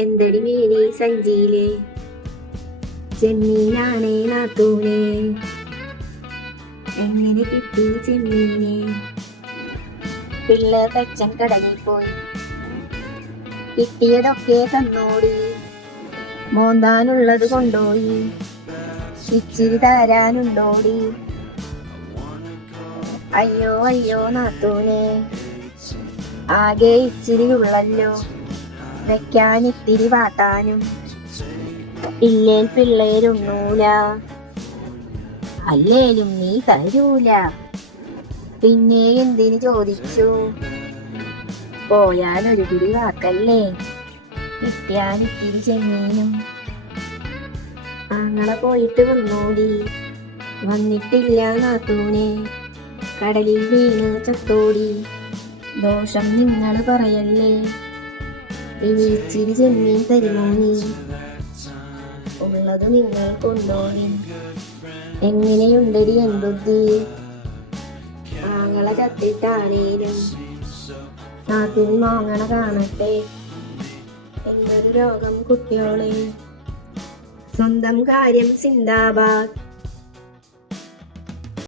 എന്തടി മേരി സഞ്ചിയിലെ ചെമ്മീനാണേ നാത്തൂനെ, എങ്ങനെ കിട്ടി ചെമ്മീനെ? പിള്ളേർ തച്ചൻ കടലിൽ പോയി, കിട്ടിയതൊക്കെ തന്നോടി, മോന്താനുള്ളത് കൊണ്ടോയി, ഇച്ചിരി തരാനുണ്ടോടി? അയ്യോ അയ്യോ നാത്തൂനെ, ആകെ ഇച്ചിരി ഉള്ളല്ലോ, വെക്കാൻ ഇത്തിരി വാട്ടാനും, ഇല്ലേൽ പിള്ളേരുണ്ണൂല, അല്ലേലും നീ തരൂല. പിന്നെ എന്തിന് ചോദിച്ചു? പോയാൽ ഒരു പിടി വാക്കല്ലേ, കിട്ടിയാൽ ഇത്തിരി ചെമ്മീനും. ആങ്ങളെ പോയിട്ട് വന്നോടി, വന്നിട്ടില്ല നാത്തൂനെ, കടലിൽ വീണ് ചത്തോടി. ദോഷം നിങ്ങൾ പറയല്ലേ, ഇച്ചിരി ചെമ്മീൻ തരുമോ നീ? ഉള്ളത് നിങ്ങൾ കൊണ്ടോടി. എങ്ങനെയുണ്ടടി എൻ ബുദ്ധി? ആങ്ങളെ ചത്തിട്ടാണേലും നാത്തൂൻ മോങ്ങണ കാണട്ടെ. എന്തൊരു രോഗം കുട്ടിയോളെ, സ്വന്തം കാര്യം സിന്ദാബാദ്.